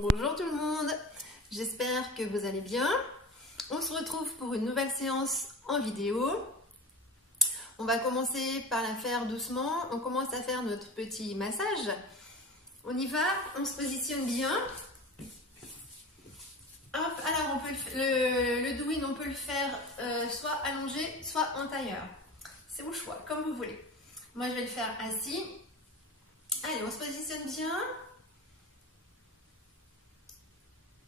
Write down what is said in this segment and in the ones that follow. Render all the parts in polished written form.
Bonjour tout le monde, j'espère que vous allez bien. On se retrouve pour une nouvelle séance en vidéo. On va commencer par la faire doucement. On commence à faire notre petit massage. On y va, on se positionne bien. Hop, alors on peut le douyin, on peut le faire soit allongé, soit en tailleur. C'est au choix, comme vous voulez. Moi je vais le faire assis. Allez, on se positionne bien.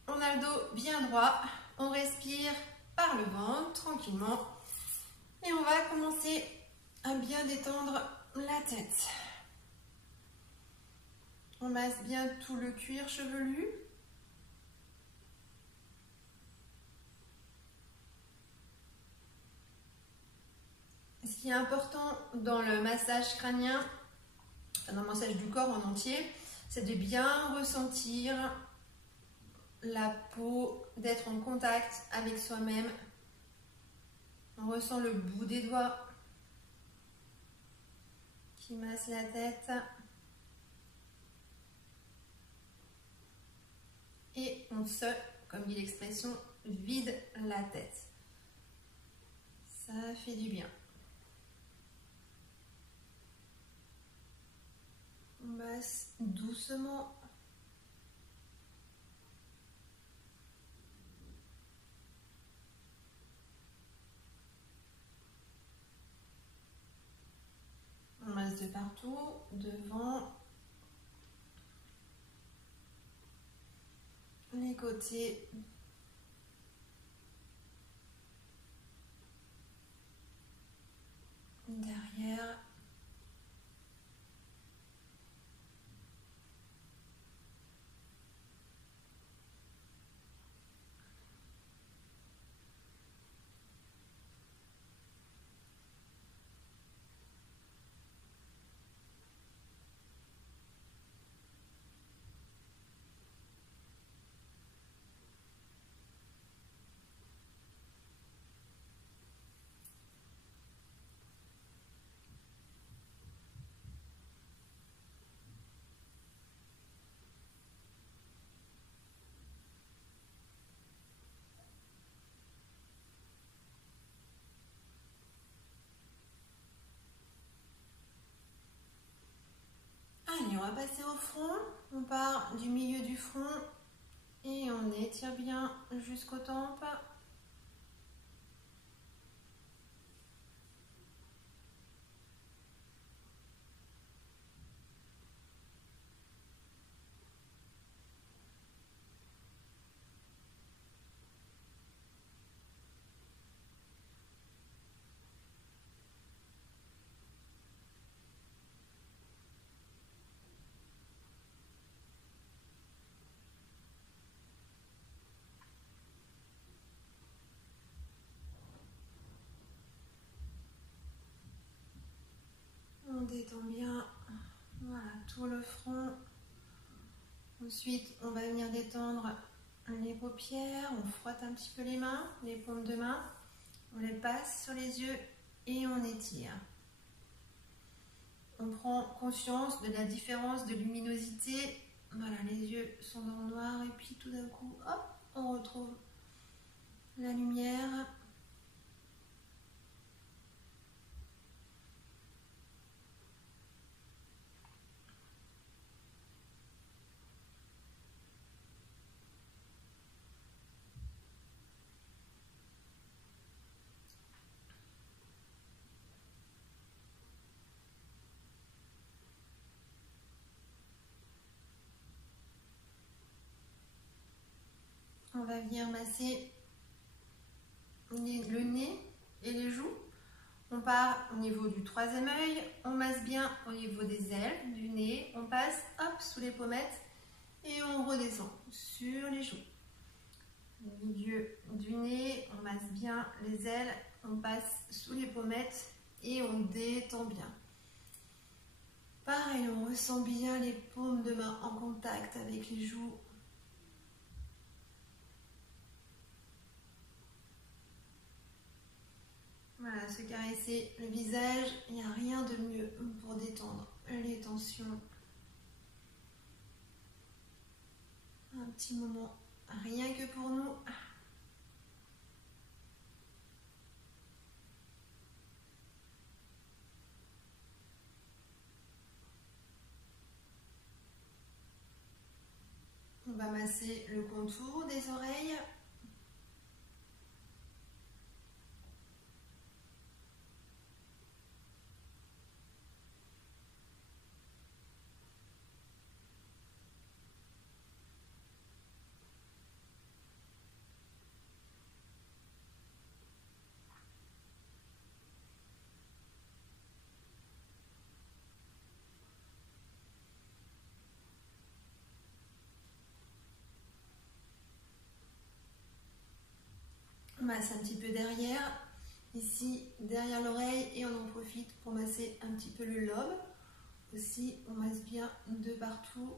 On a le dos bien droit. On respire par le ventre, tranquillement. Et on va commencer à bien détendre la tête. On masse bien tout le cuir chevelu. Ce qui est important dans le massage crânien, dans le massage du corps en entier, c'est de bien ressentir la peau, d'être en contact avec soi-même. On ressent le bout des doigts qui masse la tête. Et on se, comme dit l'expression, vide la tête. Ça fait du bien. On masse doucement. On masse de partout, devant, les côtés, derrière. Allez, on va passer au front. On part du milieu du front et on étire bien jusqu'aux tempes. On détend bien, voilà, tout le front. Ensuite, on va venir détendre les paupières. On frotte un petit peu les mains, les paumes de main. On les passe sur les yeux et on étire. On prend conscience de la différence de luminosité. Voilà, les yeux sont dans le noir et puis tout d'un coup, hop, on retrouve la lumière. On va venir masser le nez et les joues. On part au niveau du troisième œil, on masse bien au niveau des ailes, du nez, on passe hop sous les pommettes et on redescend sur les joues. Au milieu du nez, on masse bien les ailes, on passe sous les pommettes et on détend bien. Pareil, on ressent bien les paumes de main en contact avec les joues. Voilà, se caresser le visage, il n'y a rien de mieux pour détendre les tensions. Un petit moment rien que pour nous. On va masser le contour des oreilles. On masse un petit peu derrière, ici derrière l'oreille, et on en profite pour masser un petit peu le lobe. Aussi, on masse bien de partout.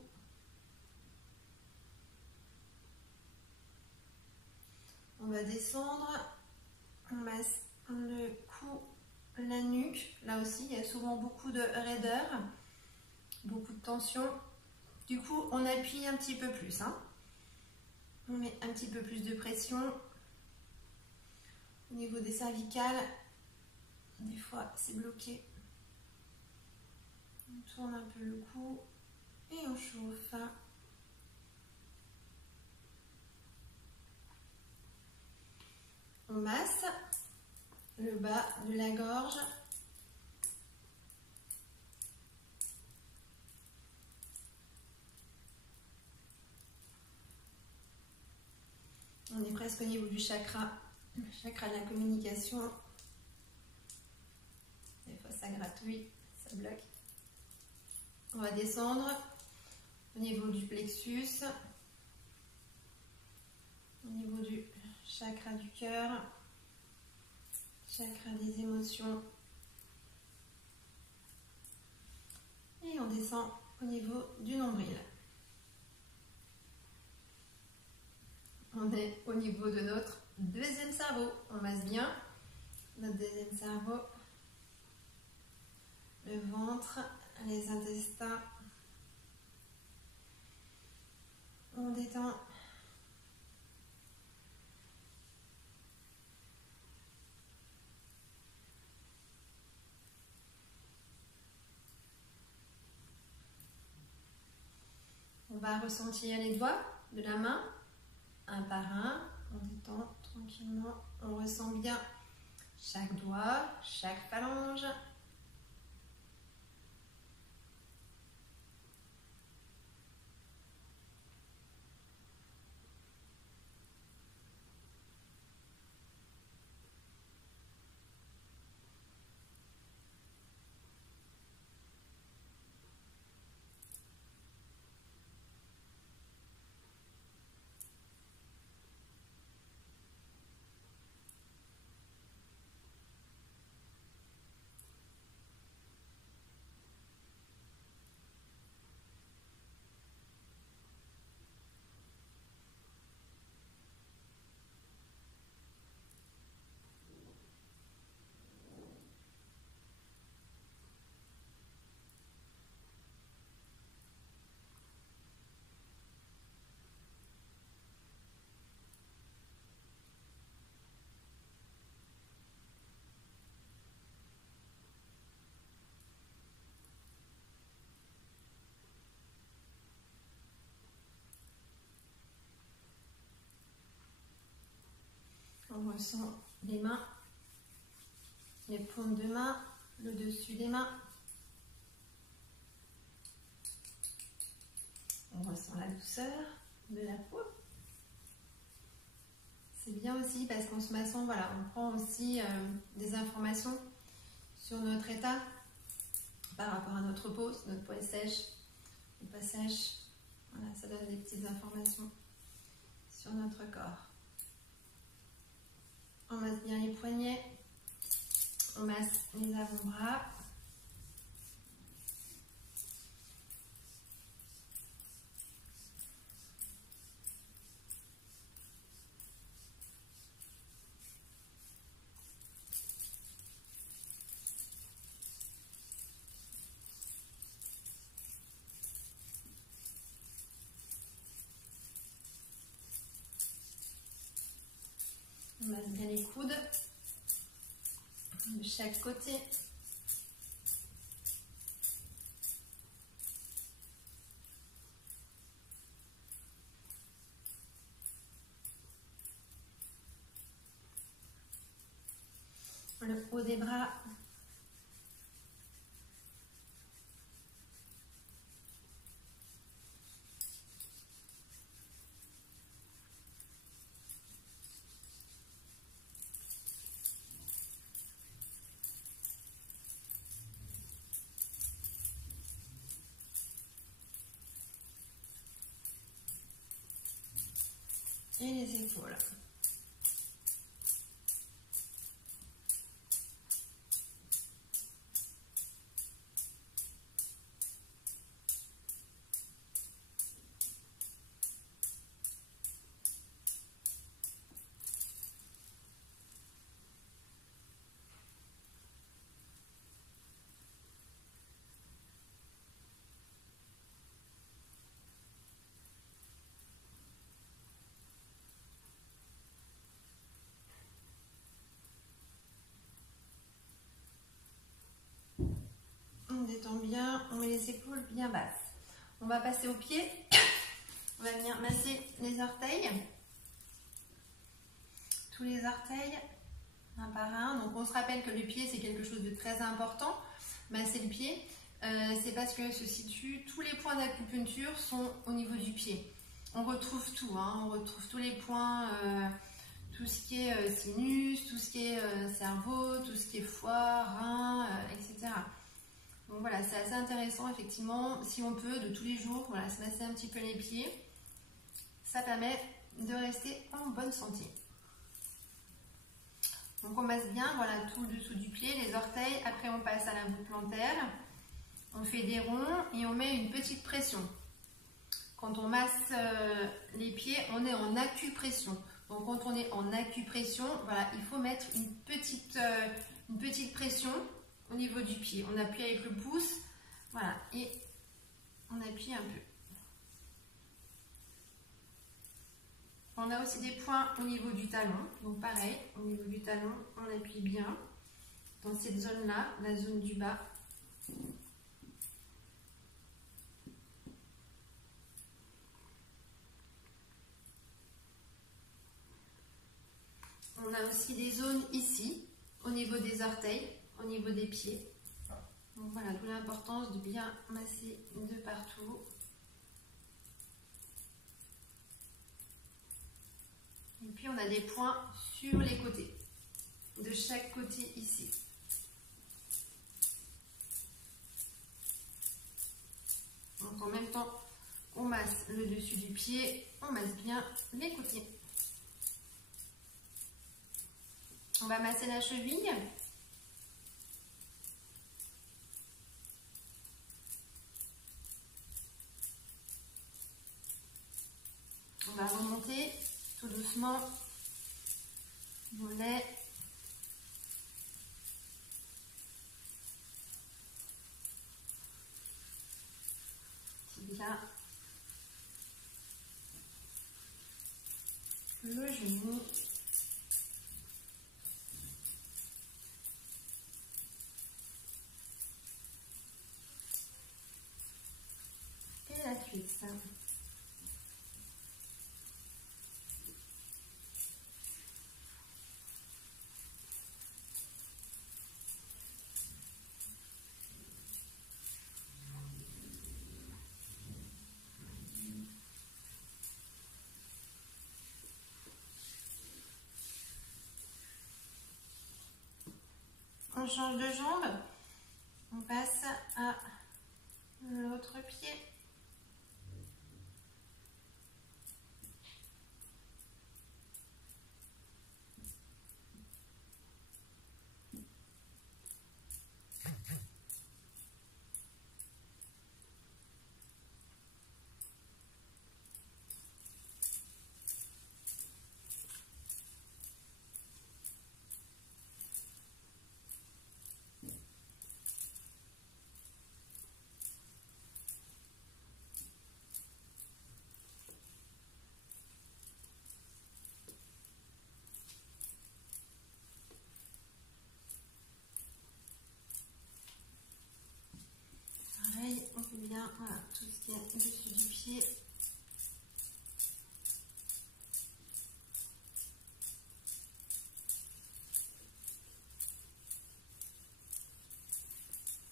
On va descendre, on masse le cou, la nuque. Là aussi, il y a souvent beaucoup de raideur, beaucoup de tension. Du coup, on appuie un petit peu plus. On met un petit peu plus de pression. Au niveau des cervicales, des fois c'est bloqué. On tourne un peu le cou et on chauffe. On masse le bas de la gorge. On est presque au niveau du chakra. Le chakra de la communication. Des fois ça gratouille, ça bloque. On va descendre au niveau du plexus, au niveau du chakra du cœur, chakra des émotions. Et on descend au niveau du nombril. On est au niveau de notre deuxième cerveau. On masse bien notre deuxième cerveau, le ventre, les intestins. On détend. On va ressentir les doigts de la main, un par un. On détend tranquillement. On ressent bien chaque doigt, chaque phalange. On ressent les mains, les paumes de main, le dessus des mains. On ressent la douceur de la peau. C'est bien aussi parce qu'en se massant, voilà, on prend aussi des informations sur notre état par rapport à notre peau, si notre peau est sèche ou pas sèche. Voilà, ça donne des petites informations sur notre corps. On masse bien les poignets, on masse les avant-bras. On masse bien les coudes de chaque côté. Le haut des bras. Et les épaules. On détend bien, on met les épaules bien basses. On va passer aux pieds. On va venir masser les orteils. Tous les orteils, un par un. Donc on se rappelle que le pied, c'est quelque chose de très important. Masser le pied, c'est parce que se situent tous les points d'acupuncture sont au niveau du pied. On retrouve tout, hein, on retrouve tous les points, tout ce qui est sinus, tout ce qui est cerveau, tout ce qui est foie, rein, etc. Donc voilà, c'est assez intéressant effectivement, si on peut, de tous les jours, voilà, se masser un petit peu les pieds. Ça permet de rester en bonne santé. Donc on masse bien, voilà, tout le dessous du pied, les orteils. Après on passe à la voûte plantaire. On fait des ronds et on met une petite pression. Quand on masse les pieds, on est en acupression. Donc quand on est en acupression, voilà, il faut mettre une petite pression au niveau du pied. On appuie avec le pouce, voilà, et on appuie un peu. On a aussi des points au niveau du talon, donc pareil, au niveau du talon, on appuie bien dans cette zone-là, la zone du bas. On a aussi des zones ici, au niveau des orteils, au niveau des pieds. Donc voilà, d'où l'importance de bien masser de partout. Et puis on a des points sur les côtés, de chaque côté ici. Donc en même temps qu'on masse le dessus du pied, on masse bien les côtés. On va masser la cheville. On va remonter tout doucement, mollet, tibia, le genou, et la cuisse. On change de jambe, on passe à l'autre pied. tout ce qui est au-dessus du pied.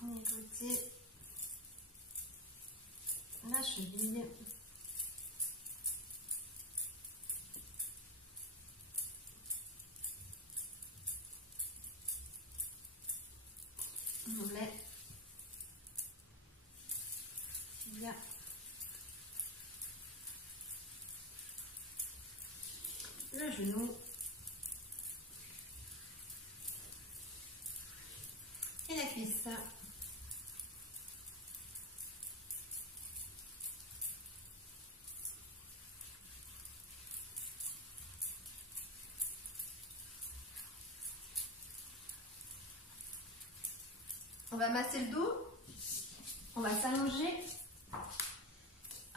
Les côtés, la cheville. L'ourlet. Bien. Le genou. Et la cuisse. On va masser le dos, on va s'allonger,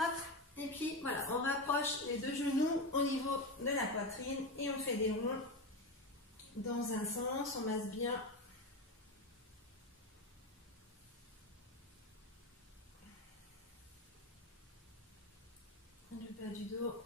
hop, et puis voilà, on rapproche les deux genoux au niveau de la poitrine et on fait des ronds dans un sens, on masse bien le bas du dos.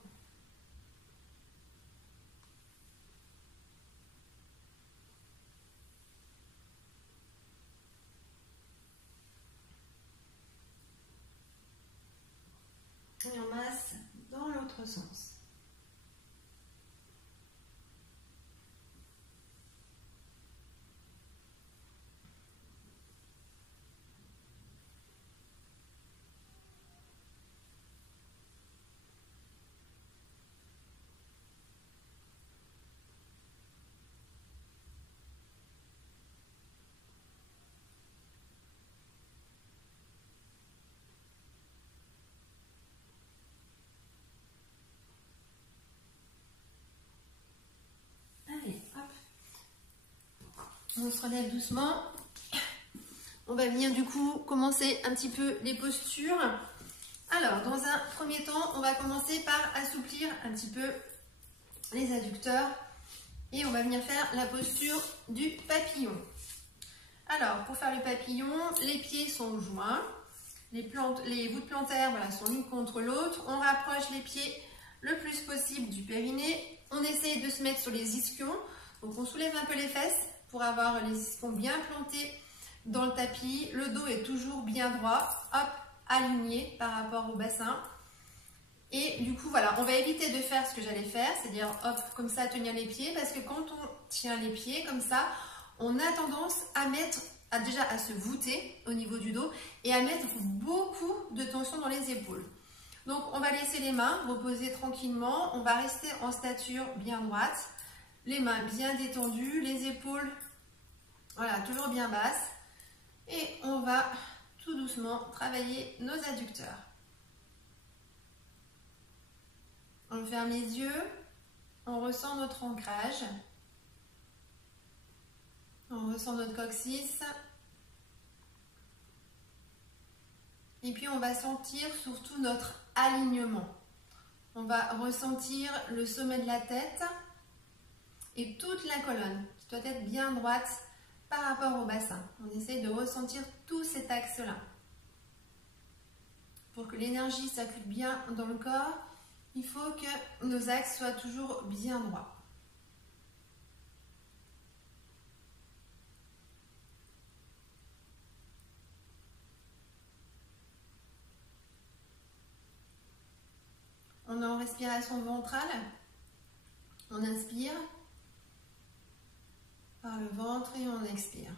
Et on masse dans l'autre sens. Allez, hop. On se relève doucement. On va venir du coup commencer un petit peu les postures. Alors, dans un premier temps, on va commencer par assouplir un petit peu les adducteurs et on va venir faire la posture du papillon. Alors, pour faire le papillon, les pieds sont joints, les voûtes plantaires voilà, sont l'une contre l'autre. On rapproche les pieds le plus possible du périnée. On essaye de se mettre sur les ischions. Donc, on soulève un peu les fesses pour avoir les ischions bien plantés dans le tapis. Le dos est toujours bien droit, hop, aligné par rapport au bassin. Et du coup, voilà, on va éviter de faire ce que j'allais faire, c'est-à-dire, hop, comme ça, tenir les pieds, parce que quand on tient les pieds comme ça, on a tendance à déjà à se voûter au niveau du dos et à mettre beaucoup de tension dans les épaules. Donc, on va laisser les mains reposer tranquillement. On va rester en stature bien droite. Les mains bien détendues, les épaules, voilà, toujours bien basses. Et on va tout doucement travailler nos adducteurs. On ferme les yeux. On ressent notre ancrage. On ressent notre coccyx. Et puis on va sentir surtout notre alignement. On va ressentir le sommet de la tête et toute la colonne qui doit être bien droite par rapport au bassin. On essaie de ressentir tout cet axe-là. Pour que l'énergie s'accumule bien dans le corps, il faut que nos axes soient toujours bien droits. On est en respiration ventrale. On inspire par le ventre et on expire.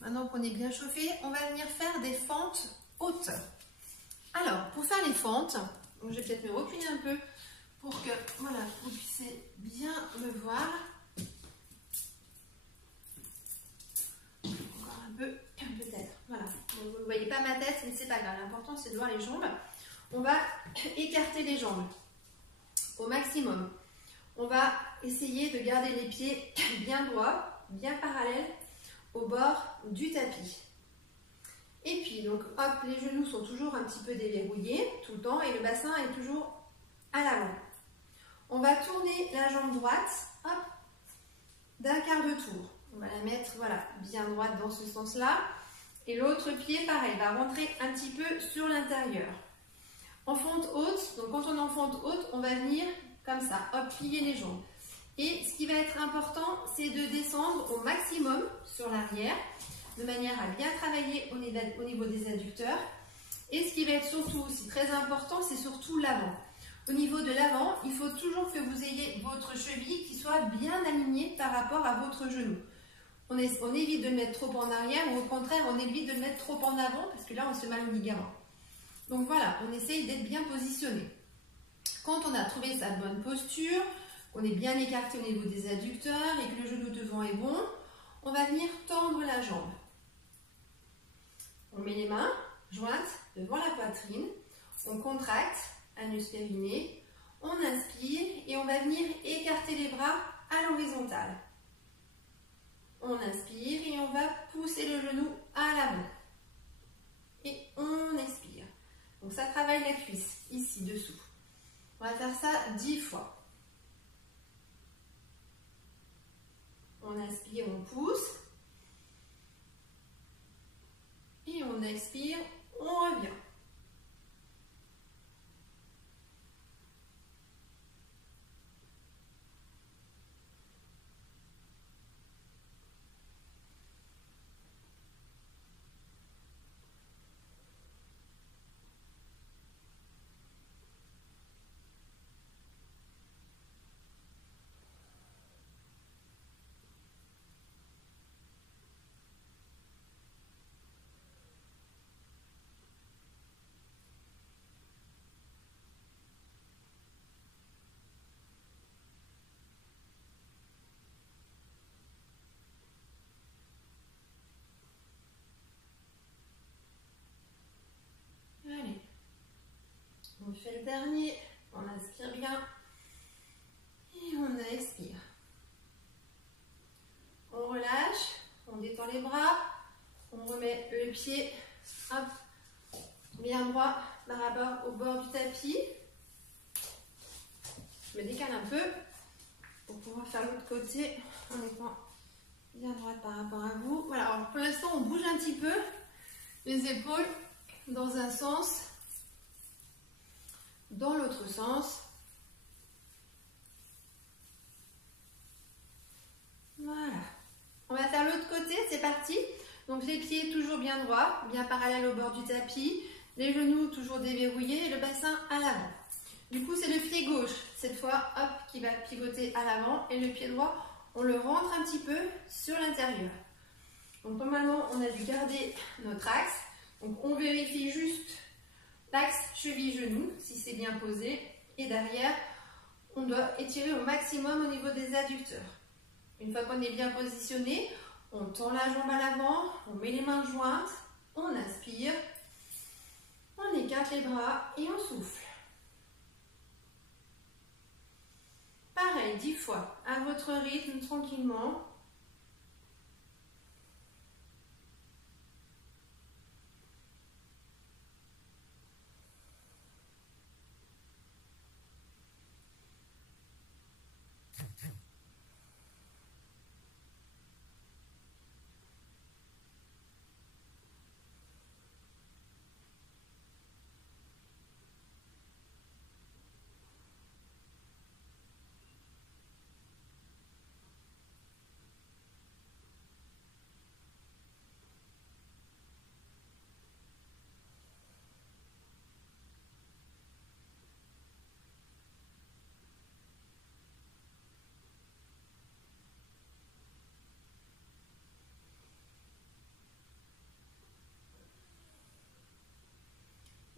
Maintenant qu'on est bien chauffé, on va venir faire des fentes hautes. Alors, pour faire les fentes, je vais peut-être me reculer un peu pour que voilà, vous puissiez bien me voir. pas ma tête, mais c'est pas grave. L'important, c'est de voir les jambes. On va écarter les jambes au maximum. On va essayer de garder les pieds bien droits, bien parallèles au bord du tapis. Et puis, donc, hop, les genoux sont toujours un petit peu déverrouillés tout le temps et le bassin est toujours à l'avant. On va tourner la jambe droite, hop, d'un quart de tour. On va la mettre, voilà, bien droite dans ce sens-là. Et l'autre pied, pareil, va rentrer un petit peu sur l'intérieur. En fente haute, donc quand on est en fente haute, on va venir comme ça, hop, plier les jambes. Et ce qui va être important, c'est de descendre au maximum sur l'arrière, de manière à bien travailler au niveau des adducteurs. Et ce qui va être surtout aussi très important, c'est surtout l'avant. Au niveau de l'avant, il faut toujours que vous ayez votre cheville qui soit bien alignée par rapport à votre genou. On évite de le mettre trop en arrière ou au contraire, on évite de le mettre trop en avant parce que là, on se mal au ligament. Donc voilà, on essaye d'être bien positionné. Quand on a trouvé sa bonne posture, qu'on est bien écarté au niveau des adducteurs et que le genou devant est bon, on va venir tendre la jambe. On met les mains jointes devant la poitrine, on contracte, anus périnée, on inspire et on va venir écarter les bras à l'horizontale. On inspire et on va pousser le genou à l'avant. Et on expire. Donc ça travaille la cuisse, ici, dessous. On va faire ça 10 fois. On inspire, on pousse. Et on expire, on revient. Allez, on fait le dernier, on inspire bien et on expire. On relâche, on détend les bras, on remet le pied hop, bien droit par rapport au bord du tapis. Je me décale un peu pour pouvoir faire l'autre côté en étant bien droite par rapport à vous. Voilà, alors pour l'instant on bouge un petit peu les épaules dans un sens, dans l'autre sens. Voilà. On va faire l'autre côté, c'est parti. Donc les pieds toujours bien droits, bien parallèles au bord du tapis, les genoux toujours déverrouillés et le bassin à l'avant. Du coup, c'est le pied gauche, cette fois, hop, qui va pivoter à l'avant et le pied droit, on le rentre un petit peu sur l'intérieur. Donc normalement, on a dû garder notre axe. Donc on vérifie juste l'axe cheville-genou, si c'est bien posé. Et derrière, on doit étirer au maximum au niveau des adducteurs. Une fois qu'on est bien positionné, on tend la jambe à l'avant, on met les mains jointes, on inspire, on écarte les bras et on souffle. Pareil, 10 fois, à votre rythme, tranquillement.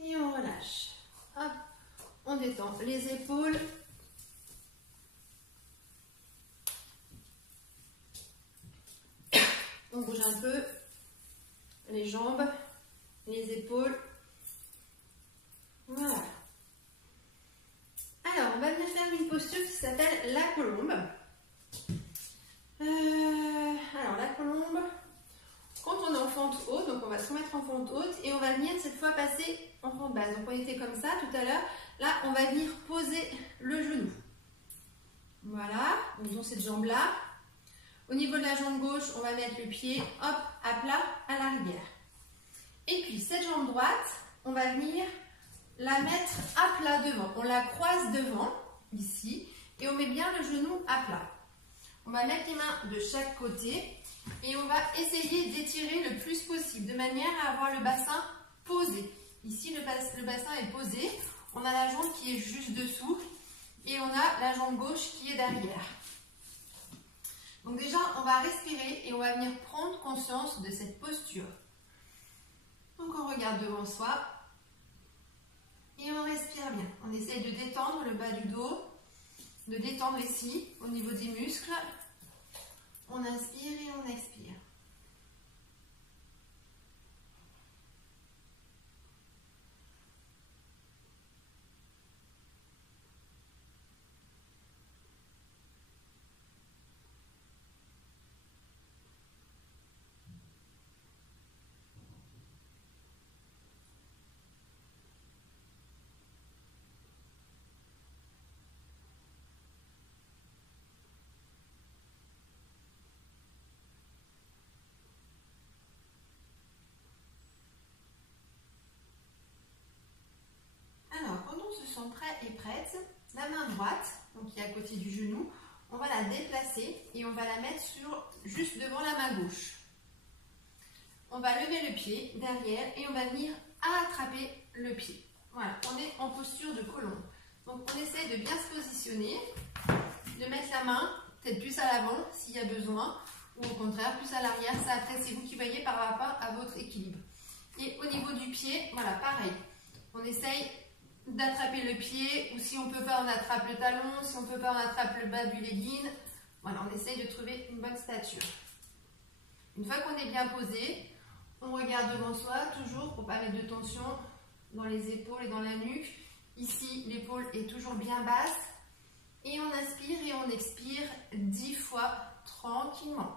Et on relâche. Hop, on détend les épaules. On bouge un peu les jambes les épaules. Voilà. Alors, on va venir faire une posture qui s'appelle la colombe. Alors, la colombe, quand on est en fente haute, donc on va se remettre en fente haute et on va venir cette fois passer en fente basse. Donc, on était comme ça tout à l'heure. Là, on va venir poser le genou. Voilà, donc dans cette jambe-là. Au niveau de la jambe gauche, on va mettre le pied, hop, à plat, à l'arrière. Et puis, cette jambe droite, on va venir la mettre à plat devant. On la croise devant, ici, et on met bien le genou à plat. On va mettre les mains de chaque côté et on va essayer d'étirer le plus possible, de manière à avoir le bassin posé. Ici, le bassin est posé. On a la jambe qui est juste dessous et on a la jambe gauche qui est derrière. Donc déjà, on va respirer et on va venir prendre conscience de cette posture. Donc on regarde devant soi et on respire bien. On essaie de détendre le bas du dos, de détendre ici au niveau des muscles. On inspire et on expire. Prêt et prête, la main droite, donc qui est à côté du genou, on va la déplacer et on va la mettre juste devant la main gauche. On va lever le pied derrière et on va venir attraper le pied. Voilà, on est en posture de colombe. Donc on essaie de bien se positionner, de mettre la main peut-être plus à l'avant s'il y a besoin, ou au contraire plus à l'arrière. Ça après c'est vous qui voyez par rapport à votre équilibre. Et au niveau du pied, voilà, pareil. On essaye d'attraper le pied, ou si on ne peut pas, on attrape le talon, si on ne peut pas, on attrape le bas du legging. Voilà, on essaye de trouver une bonne stature. Une fois qu'on est bien posé, on regarde devant soi, toujours pour ne pas mettre de tension dans les épaules et dans la nuque. Ici, l'épaule est toujours bien basse. Et on inspire et on expire 10 fois tranquillement.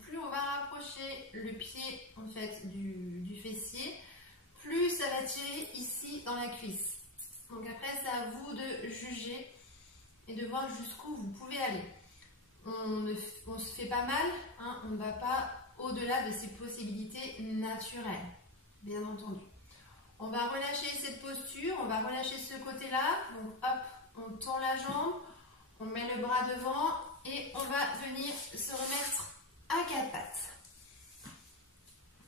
Plus on va rapprocher le pied en fait du fessier, plus ça va tirer ici dans la cuisse. Donc après c'est à vous de juger et de voir jusqu'où vous pouvez aller. On se fait pas mal, hein, on ne va pas au-delà de ses possibilités naturelles, bien entendu. On va relâcher cette posture, on va relâcher ce côté-là. Donc hop, on tend la jambe, on met le bras devant et on va venir se remettre à 4 pattes.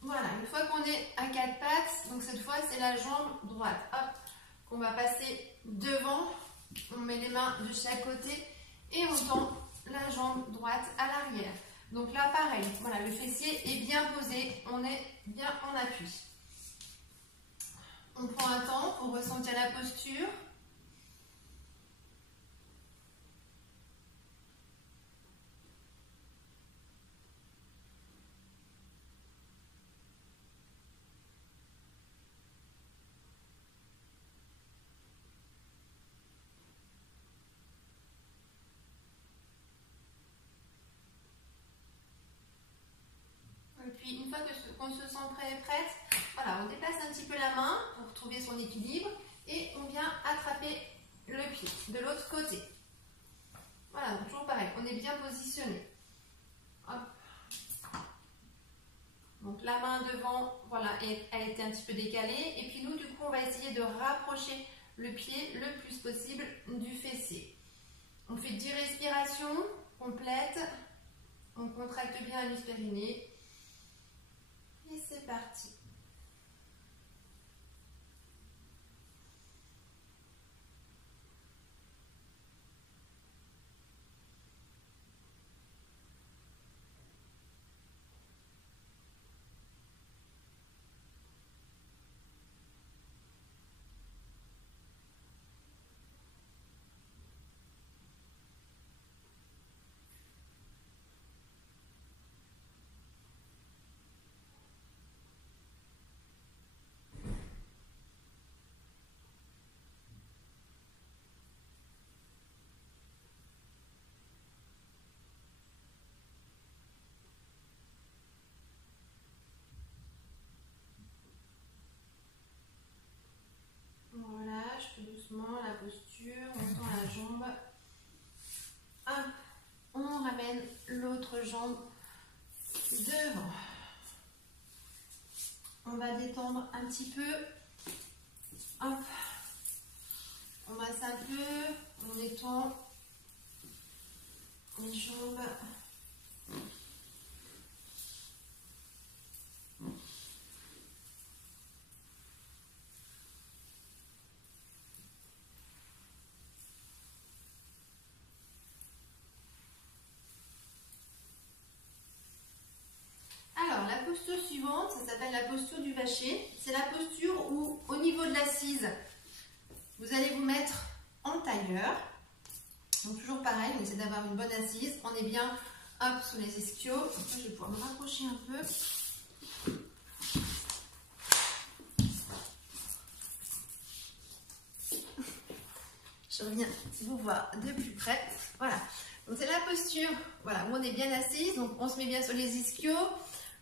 Voilà, une fois qu'on est à 4 pattes, donc cette fois c'est la jambe droite. Hop, qu'on va passer devant, on met les mains de chaque côté et on tend la jambe droite à l'arrière. Donc là pareil, voilà, le fessier est bien posé, on est bien en appui. On prend un temps pour ressentir la posture. Et puis une fois qu'on se sent prêt et prête, voilà, on déplace un petit peu la main pour trouver son équilibre et on vient attraper le pied de l'autre côté. Voilà, donc toujours pareil, on est bien positionné. Hop. la main devant, voilà, a été un petit peu décalée. Et puis nous, du coup, on va essayer de rapprocher le pied le plus possible du fessier. On fait 10 respirations complètes. On contracte bien l'anus périnée. Et c'est parti. Voilà, je fais doucement la posture, on tend la jambe. Hop, on ramène l'autre jambe devant. On va détendre un petit peu. Hop, on masse un peu, on étend les jambes. Alors, la posture suivante, ça s'appelle la posture du vacher. C'est la posture où, au niveau de l'assise, vous allez vous mettre en tailleur. Donc, toujours pareil, on essaie d'avoir une bonne assise. On est bien, hop, sous les ischios. Je vais pouvoir me rapprocher un peu. Je reviens vous voir de plus près. Voilà. Donc, c'est la posture, voilà, où on est bien assise. Donc, on se met bien sur les ischios.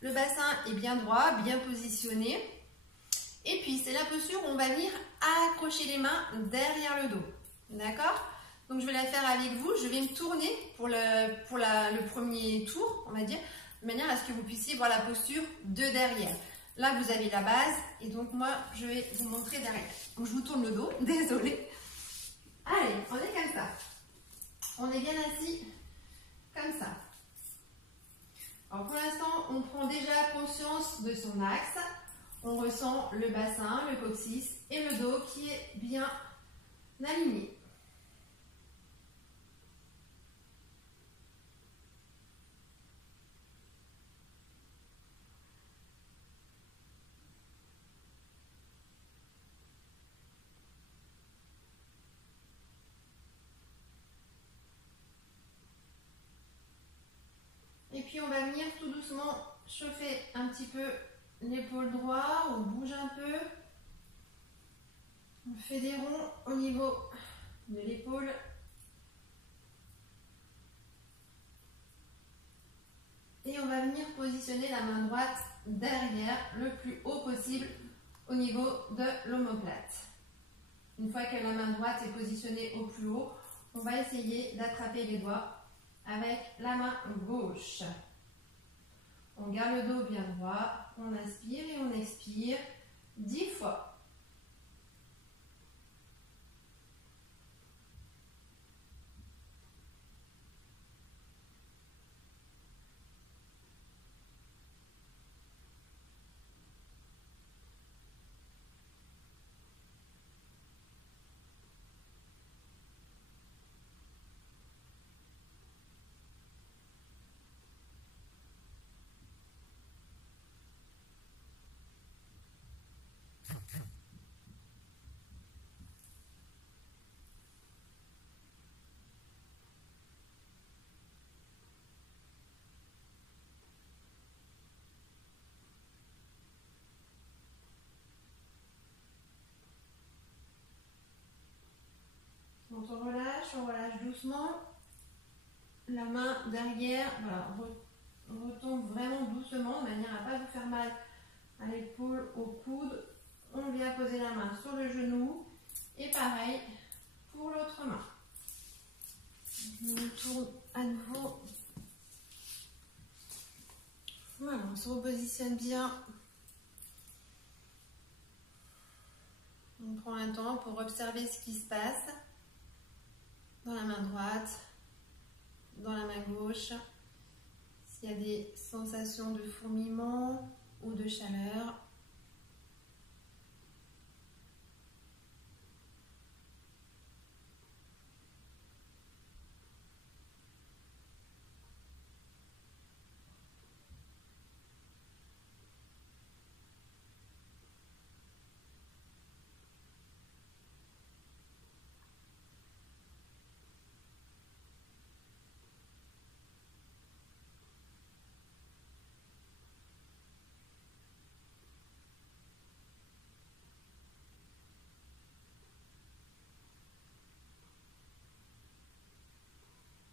Le bassin est bien droit, bien positionné. Et puis, c'est la posture où on va venir accrocher les mains derrière le dos. D'accord? Donc, je vais la faire avec vous. Je vais me tourner pour le premier tour, on va dire, de manière à ce que vous puissiez voir la posture de derrière. Là, vous avez la base. Et donc, moi, je vais vous montrer derrière. Donc, je vous tourne le dos. Désolée. Allez, on est comme ça. On est bien assis comme ça. Alors pour l'instant, on prend déjà conscience de son axe. On ressent le bassin, le coccyx et le dos qui est bien aligné. Et puis on va venir tout doucement chauffer un petit peu l'épaule droite, on bouge un peu. On fait des ronds au niveau de l'épaule. Et on va venir positionner la main droite derrière le plus haut possible au niveau de l'omoplate. Une fois que la main droite est positionnée au plus haut, on va essayer d'attraper les doigts avec la main gauche. On garde le dos bien droit, on inspire et on expire 10 fois. Quand on relâche doucement. La main derrière, voilà, on retombe vraiment doucement de manière à ne pas vous faire mal à l'épaule, au coude. On vient poser la main sur le genou et pareil pour l'autre main. Je me tourne à nouveau. Voilà, On se repositionne bien. On prend un temps pour observer ce qui se passe dans la main droite, dans la main gauche. S'il y a des sensations de fourmillement ou de chaleur.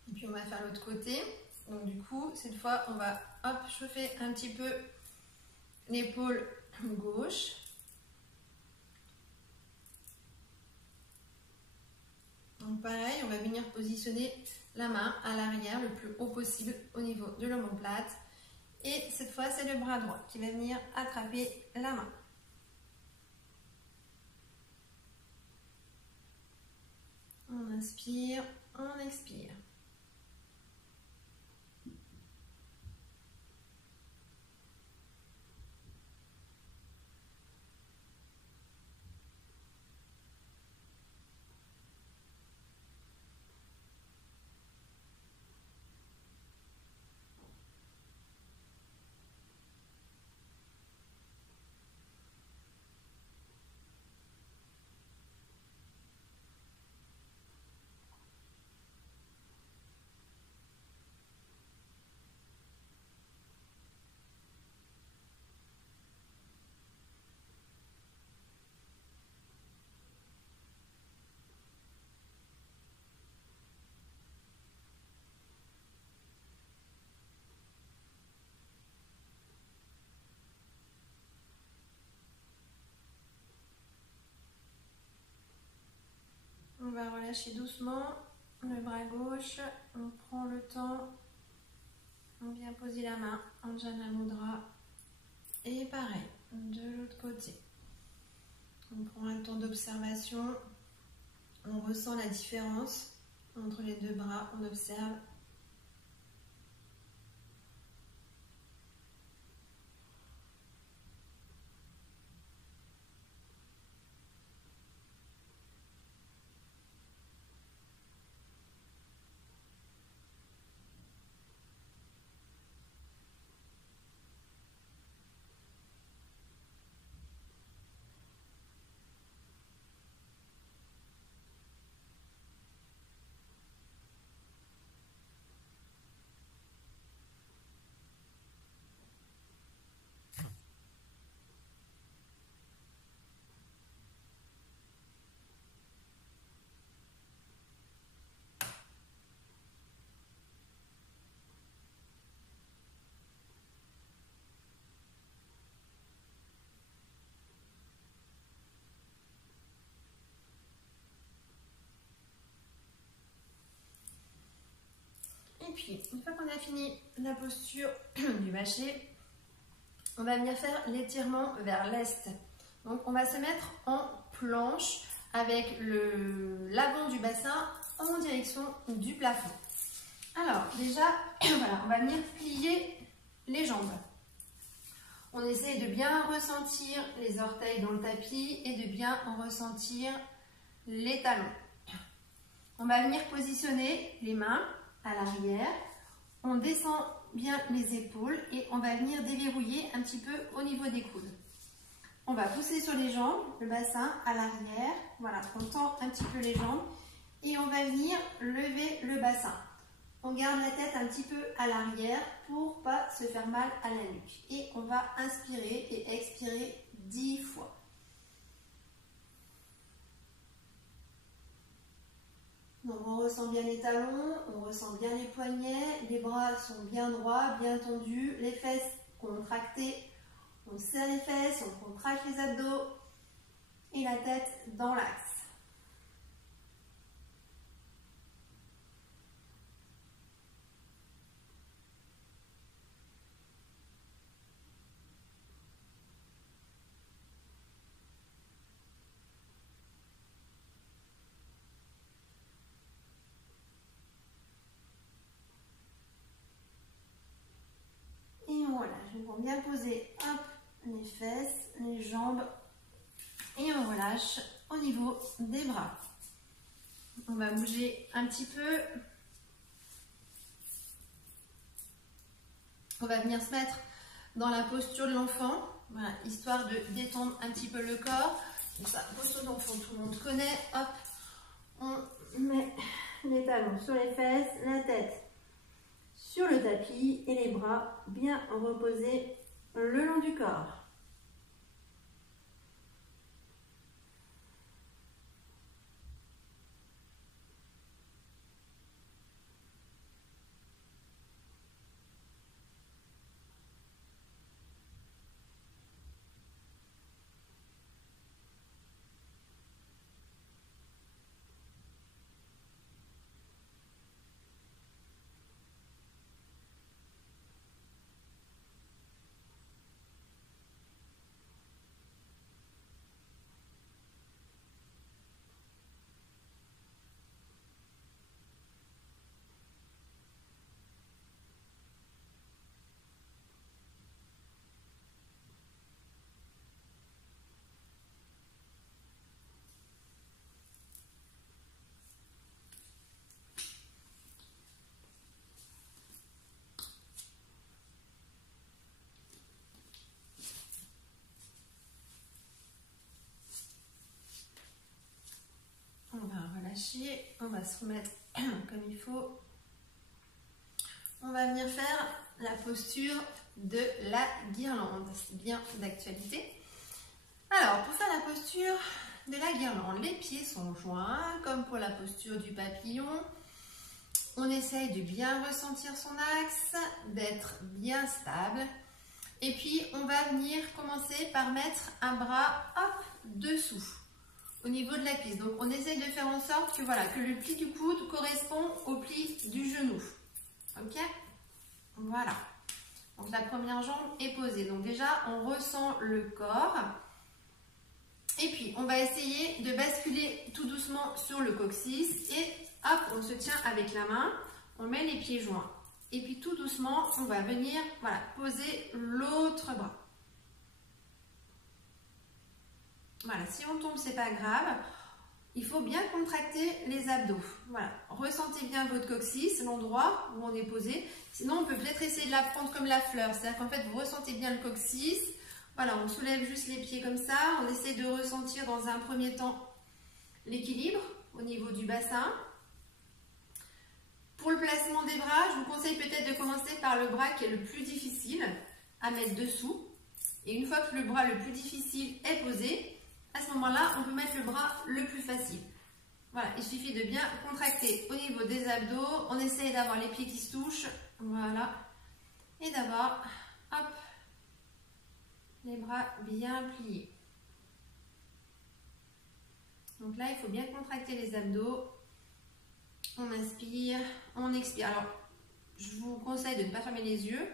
Et puis on va faire l'autre côté. Donc du coup, cette fois, on va chauffer un petit peu l'épaule gauche. Donc pareil, on va venir positionner la main à l'arrière le plus haut possible au niveau de l'omoplate. Et cette fois, c'est le bras droit qui va venir attraper la main. On inspire, on expire. On va relâcher doucement le bras gauche, on prend le temps, on vient poser la main en Jana Mudra et pareil, de l'autre côté. On prend un temps d'observation, on ressent la différence entre les deux bras, on observe. Et puis, une fois qu'on a fini la posture du vacher, on va venir faire l'étirement vers l'est. Donc, on va se mettre en planche avec l'avant du bassin en direction du plafond. Alors, déjà, voilà, on va venir plier les jambes. On essaie de bien ressentir les orteils dans le tapis et de bien ressentir les talons. On va venir positionner les mains à l'arrière. On descend bien les épaules et on va venir déverrouiller un petit peu au niveau des coudes. On va pousser sur les jambes, le bassin à l'arrière. Voilà, on tend un petit peu les jambes et on va venir lever le bassin. On garde la tête un petit peu à l'arrière pour ne pas se faire mal à la nuque. Et on va inspirer et expirer 10 fois. Donc on ressent bien les talons, on ressent bien les poignets, les bras sont bien droits, bien tendus, les fesses contractées, on serre les fesses, on contracte les abdos et la tête dans l'axe. genoux vont bien poser, hop, les fesses, les jambes. Et on relâche au niveau des bras. On va bouger un petit peu. On va venir se mettre dans la posture de l'enfant, voilà, histoire de détendre un petit peu le corps. Donc ça, posture d'enfant, tout le monde connaît. Hop, on met les talons sur les fesses, la tête sur le tapis et les bras bien reposés le long du corps. On va relâcher, on va se remettre comme il faut. On va venir faire la posture de la guirlande, c'est bien d'actualité. Alors, pour faire la posture de la guirlande, les pieds sont joints, comme pour la posture du papillon. On essaye de bien ressentir son axe, d'être bien stable. Et puis, on va venir commencer par mettre un bras, hop, dessous, au niveau de la cuisse. Donc, on essaye de faire en sorte que, voilà, que le pli du coude correspond au pli du genou. Ok? Voilà. Donc, la première jambe est posée. Donc, déjà, on ressent le corps. Et puis, on va essayer de basculer tout doucement sur le coccyx. Et hop, on se tient avec la main. On met les pieds joints. Et puis, tout doucement, on va venir, voilà, poser l'autre bras. Voilà, si on tombe, c'est pas grave. Il faut bien contracter les abdos. Voilà, ressentez bien votre coccyx, l'endroit où on est posé. Sinon, on peut peut-être essayer de la prendre comme la fleur. C'est-à-dire qu'en fait, vous ressentez bien le coccyx. Voilà, on soulève juste les pieds comme ça. On essaie de ressentir dans un premier temps l'équilibre au niveau du bassin. Pour le placement des bras, je vous conseille peut-être de commencer par le bras qui est le plus difficile à mettre dessous. Et une fois que le bras le plus difficile est posé, à ce moment-là, on peut mettre le bras le plus facile. Voilà, il suffit de bien contracter au niveau des abdos. On essaye d'avoir les pieds qui se touchent. Voilà. Et d'avoir, hop, les bras bien pliés. Donc là, il faut bien contracter les abdos. On inspire, on expire. Alors, je vous conseille de ne pas fermer les yeux.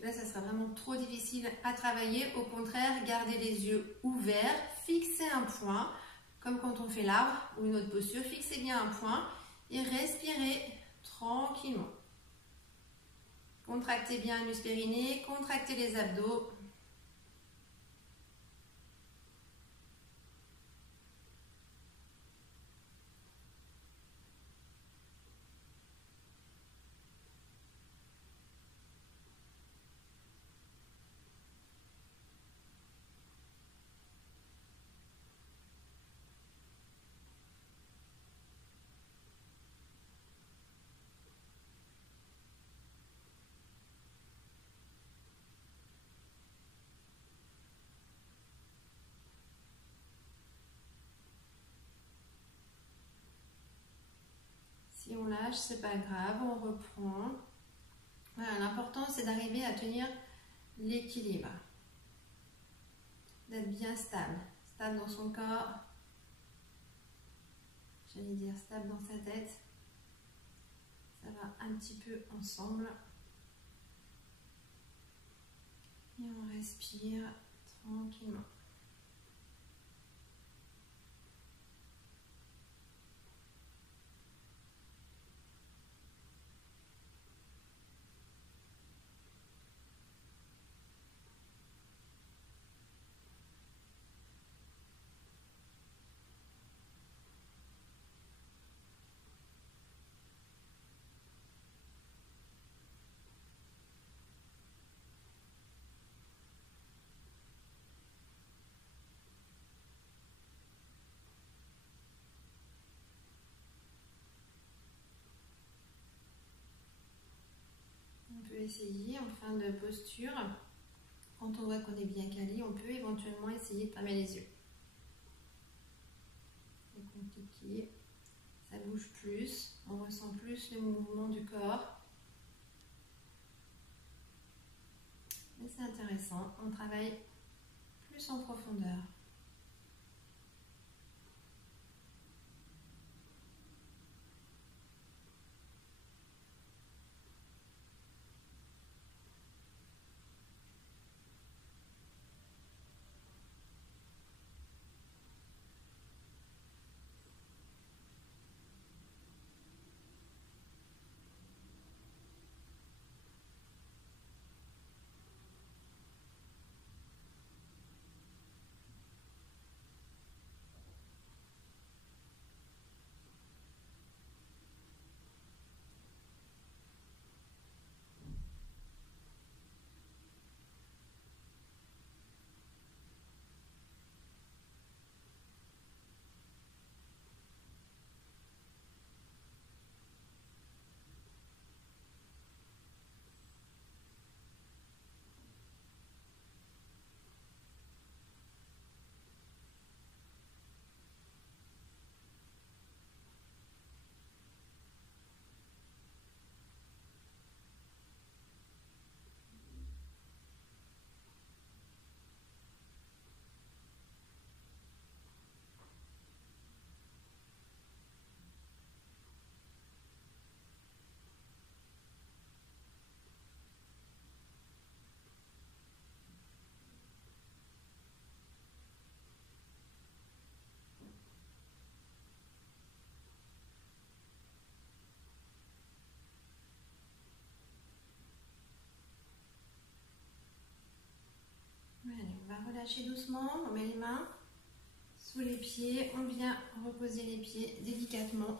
Là, ça sera vraiment trop difficile à travailler. Au contraire, gardez les yeux ouverts, fixez un point, comme quand on fait l'arbre ou une autre posture. Fixez bien un point et respirez tranquillement. Contractez bien l'us périnée, contractez les abdos. Si on lâche, c'est pas grave, on reprend. Voilà, l'important c'est d'arriver à tenir l'équilibre, d'être bien stable, stable dans son corps, j'allais dire stable dans sa tête. Ça va un petit peu ensemble. Et on respire tranquillement. essayer en fin de posture. Quand on voit qu'on est bien calé, on peut éventuellement essayer de fermer les yeux. C'est compliqué, ça bouge plus, on ressent plus le mouvement du corps. Mais c'est intéressant, on travaille plus en profondeur. Allez, on va relâcher doucement, on met les mains sous les pieds, on vient reposer les pieds délicatement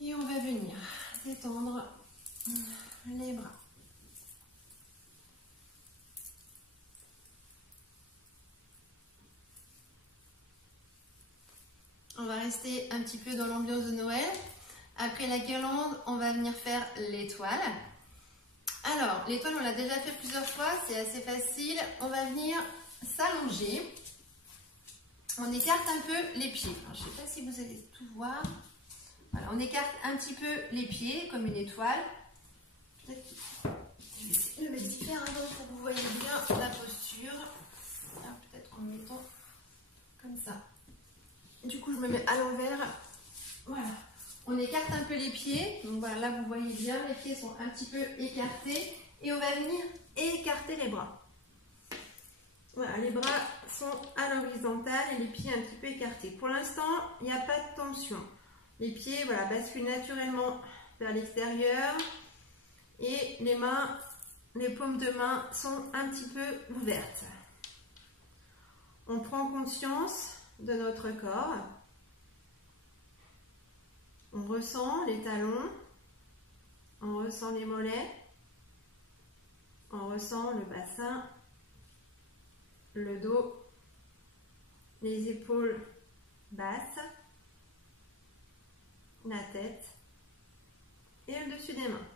et on va venir détendre les bras. On va rester un petit peu dans l'ambiance de Noël. Après la guirlande, on va venir faire l'étoile. Alors, l'étoile, on l'a déjà fait plusieurs fois, c'est assez facile. On va venir s'allonger. On écarte un peu les pieds. Alors, je ne sais pas si vous allez tout voir. Voilà, on écarte un petit peu les pieds comme une étoile. Peut-être que je vais essayer de le mettre différemment pour que vous voyez bien la posture. Peut-être en mettant comme ça. Du coup, je me mets à l'envers. Voilà. On écarte un peu les pieds. Donc voilà, là vous voyez bien, les pieds sont un petit peu écartés. Et on va venir écarter les bras. Voilà, les bras sont à l'horizontale et les pieds un petit peu écartés. Pour l'instant, il n'y a pas de tension. Les pieds, voilà, basculent naturellement vers l'extérieur. Et les mains, les paumes de main sont un petit peu ouvertes. On prend conscience de notre corps. On ressent les talons, on ressent les mollets, on ressent le bassin, le dos, les épaules basses, la tête et le dessus des mains.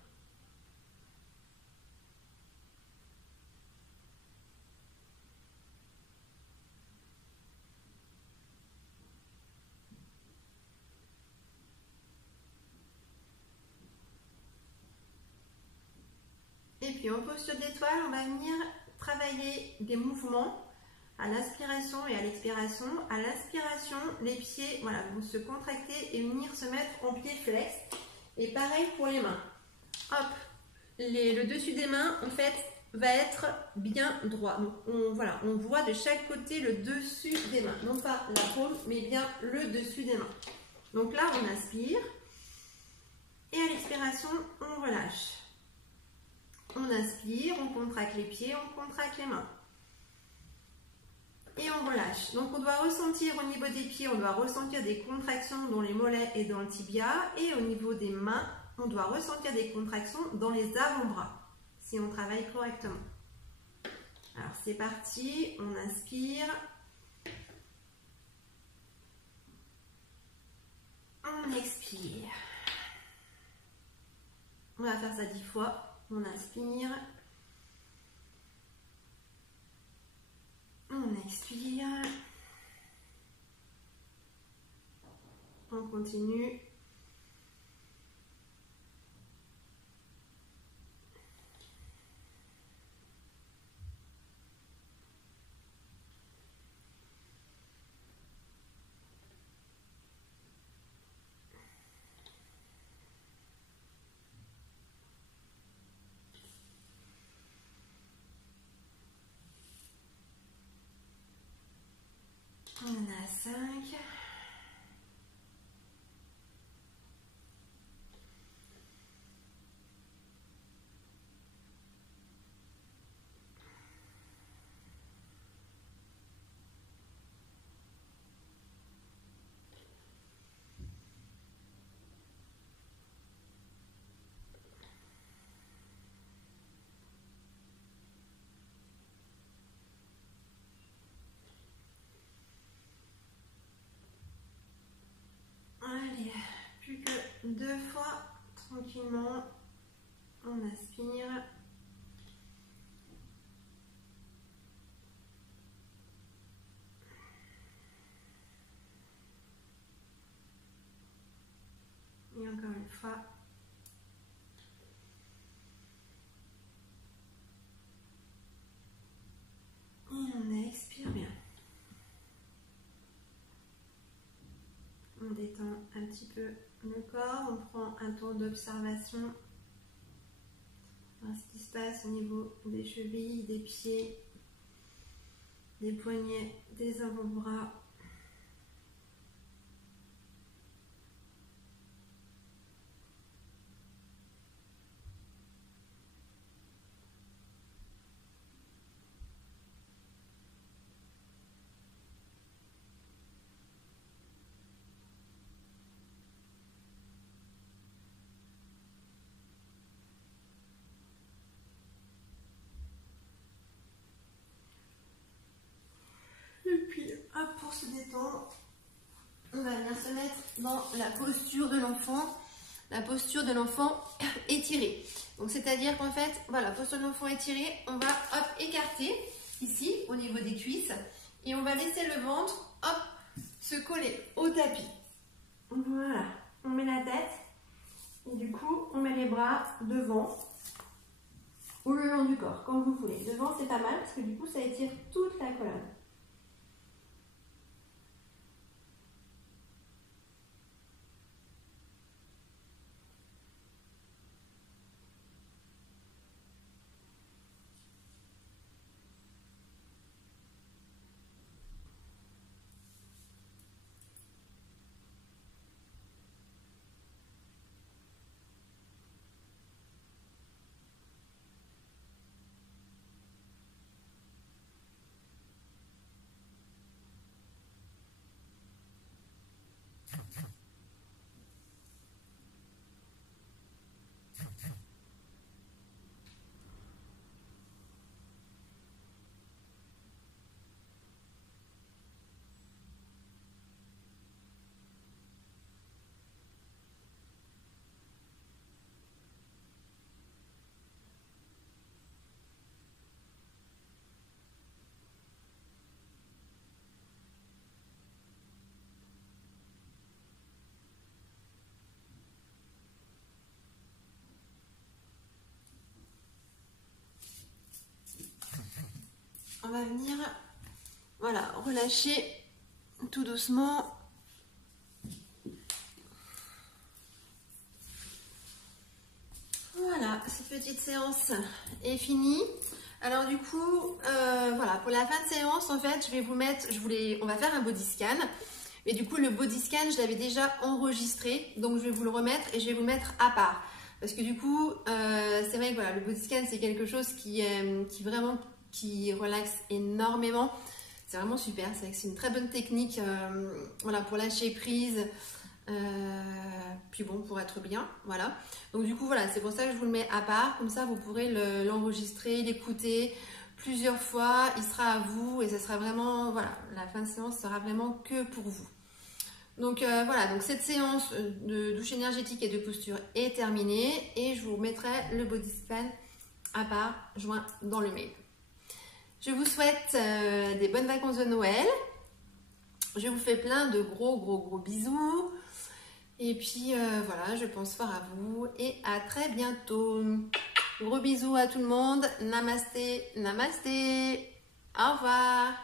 Et puis en posture d'étoile, on va venir travailler des mouvements à l'inspiration et à l'expiration. À l'inspiration, les pieds voilà, vont se contracter et venir se mettre en pied flex. Et pareil pour les mains. Hop, le dessus des mains, en fait, va être bien droit. Donc on voit de chaque côté le dessus des mains. Non pas la paume, mais bien le dessus des mains. Donc là, on inspire. Et à l'expiration, on relâche. On inspire, on contracte les pieds, on contracte les mains. Et on relâche. Donc on doit ressentir au niveau des pieds, on doit ressentir des contractions dans les mollets et dans le tibia. Et au niveau des mains, on doit ressentir des contractions dans les avant-bras, si on travaille correctement. Alors c'est parti, on inspire. On expire. On va faire ça 10 fois. on inspire. On expire. On continue. On a 5. Allez, plus que 2 fois, tranquillement, on aspire. Et encore une fois. Et on expire bien. On détend un petit peu le corps, on prend un temps d'observation. Ce qui se passe au niveau des chevilles, des pieds, des poignets, des avant-bras. Et puis, hop, pour se détendre, on va venir se mettre dans la posture de l'enfant. La posture de l'enfant étirée. Donc, c'est-à-dire qu'en fait, voilà, posture de l'enfant étirée, on va, hop, écarter ici, au niveau des cuisses. Et on va laisser le ventre, hop, se coller au tapis. Voilà, on met la tête. Et du coup, on met les bras devant ou le long du corps, comme vous voulez. Devant, c'est pas mal parce que du coup, ça étire toute la colonne. On va venir, voilà, relâcher tout doucement. Voilà, cette petite séance est finie. Alors du coup, voilà, pour la fin de séance, en fait, je vais vous mettre, on va faire un body scan. Mais du coup, le body scan, je l'avais déjà enregistré, donc je vais vous le remettre et je vais vous le mettre à part. Parce que du coup, c'est vrai que voilà, le body scan, c'est quelque chose qui relaxe énormément. C'est vraiment super, c'est une très bonne technique voilà, pour lâcher prise. Puis bon, pour être bien, voilà. Donc du coup, voilà, c'est pour ça que je vous le mets à part. Comme ça, vous pourrez l'enregistrer, l'écouter plusieurs fois. Il sera à vous et ce sera vraiment, voilà, la fin de séance sera vraiment que pour vous. Donc voilà, donc cette séance de douche énergétique et de posture est terminée et je vous mettrai le body scan à part joint dans le mail. Je vous souhaite des bonnes vacances de Noël. Je vous fais plein de gros bisous. Et puis voilà, je pense fort à vous et à très bientôt. Gros bisous à tout le monde. Namasté, namasté. Au revoir.